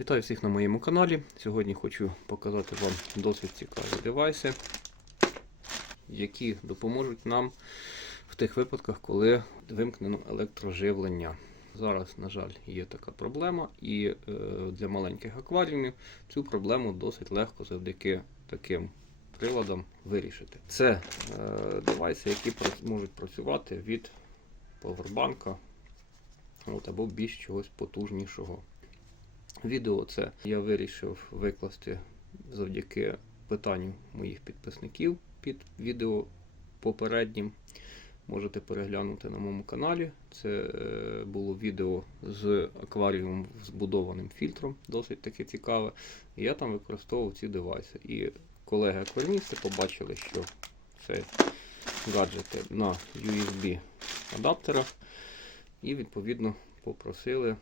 Вітаю всіх на моєму каналі. Сьогодні хочу показати вам досить цікаві девайси, які допоможуть нам в тих випадках, коли вимкнено електроживлення. Зараз, на жаль, є така проблема, і е, для маленьких акваріумів цю проблему досить легко завдяки таким приладам вирішити. Це е, девайси, які можуть працювати від повербанка або більш чогось потужнішого. Відео це я вирішив викласти завдяки питанню моїх підписників під відео попереднім. Можете переглянути на моєму каналі. Це е, було відео з акваріумом збудованим фільтром, досить таки цікаве. Я там використовував ці девайси. І колеги акваріумісти побачили, що це гаджети на USB адаптерах, і відповідно попросили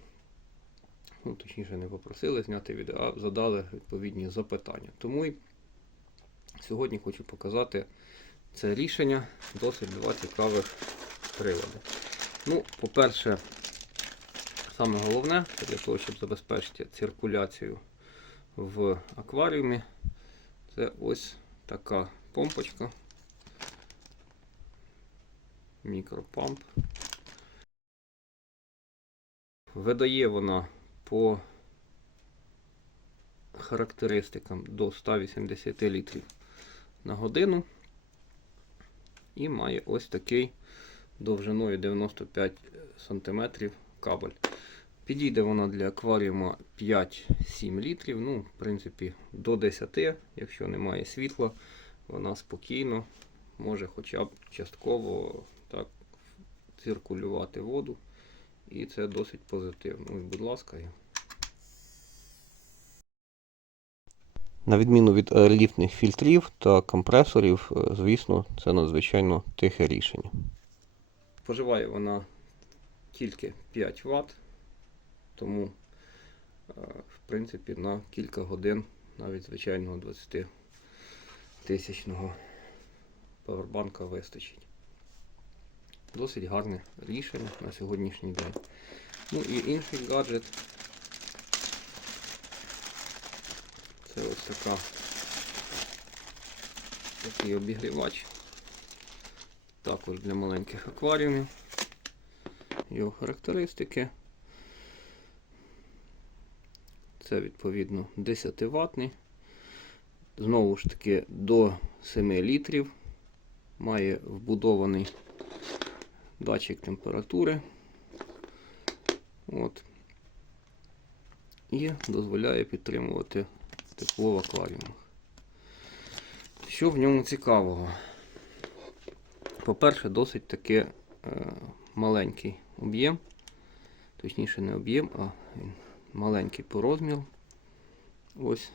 ну, точніше не попросили зняти відео, а задали відповідні запитання. Тому й сьогодні хочу показати це рішення, досить два цікавих прилади. Ну, по-перше, саме головне, для того, щоб забезпечити циркуляцію в акваріумі, це ось така помпочка. Мікропамп. Видає вона по характеристикам до 180 літрів на годину. І має ось такий довжиною 95 см кабель. Підійде вона для акваріума 5-7 літрів. Ну, в принципі, до 10, якщо немає світла, вона спокійно може хоча б частково так циркулювати воду. І це досить позитивно. Ось, будь ласка. На відміну від реліфних фільтрів та компресорів, е, звісно, це надзвичайно тихе рішення. Споживає вона тільки 5 Вт, тому, е, в принципі, на кілька годин навіть звичайного 20 тисячного павербанка вистачить. Досить гарне рішення на сьогоднішній день. Ну і інший гаджет. Це ось така такий обігрівач. Також для маленьких акваріумів. Його характеристики. Це відповідно 10 ватний. Знову ж таки до 7 літрів. Має вбудований датчик температури. От. І дозволяє підтримувати тепло в акваріумах. Що в ньому цікавого? По-перше, досить таки е, маленький об'єм, точніше не об'єм, а він маленький по розміру. Ось.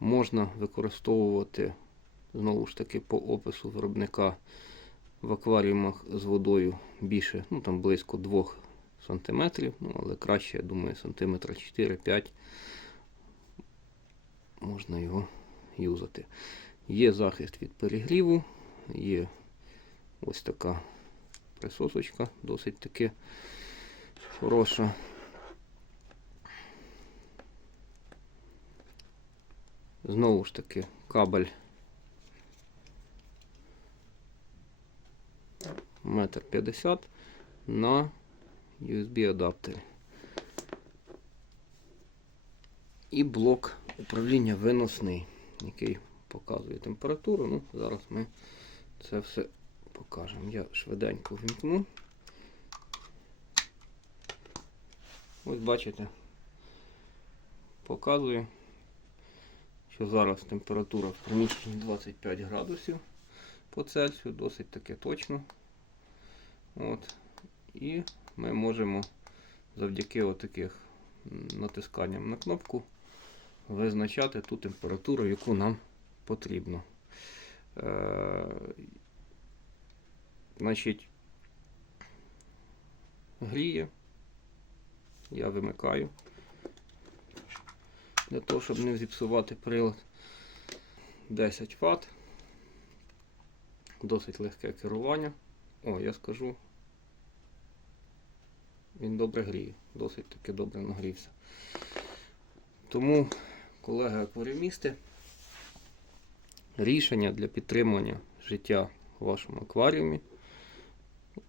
Можна використовувати знову ж таки по опису виробника в акваріумах з водою більше, ну там близько 2 см, ну, але краще, я думаю, сантиметра 4-5 можна його юзати. Є захист від перегріву, є ось така присосочка, досить таки хороша. Знову ж таки кабель метр п'ятдесят на USB адаптері. І блок управління виносний, який показує температуру. Ну, зараз ми це все покажемо. Я швиденько вімкну. Ось бачите, показує, що зараз температура в приміщенні 25 градусів по Цельсію, досить таки точно. От. І ми можемо завдяки отаких натисканням на кнопку визначати ту температуру, яку нам потрібно. Е, Значить, гріє. Я вимикаю для того, щоб не зіпсувати прилад 10 Вт. Досить легке керування. О, я скажу, він добре гріє, досить таки добре нагрівся. Тому, колеги акваріумісти, рішення для підтримання життя в вашому акваріумі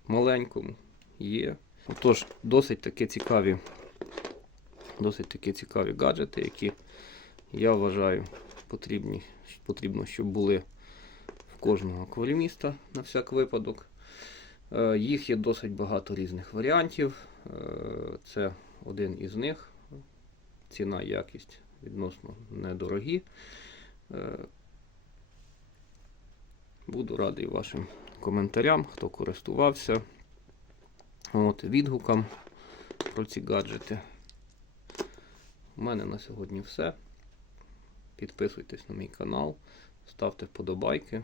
маленькому є. Отож, досить таки цікаві, досить таки цікаві гаджети, які я вважаю потрібні, потрібно, щоб були в кожного акваріуміста на всяк випадок. Е, Їх є досить багато різних варіантів. Е, Це один із них. Ціна якість відносно недорогі. Е, Буду радий вашим коментарям, хто користувався. От, відгукам про ці гаджети. У мене на сьогодні все. Підписуйтесь на мій канал, ставте вподобайки.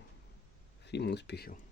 Всім успіхів!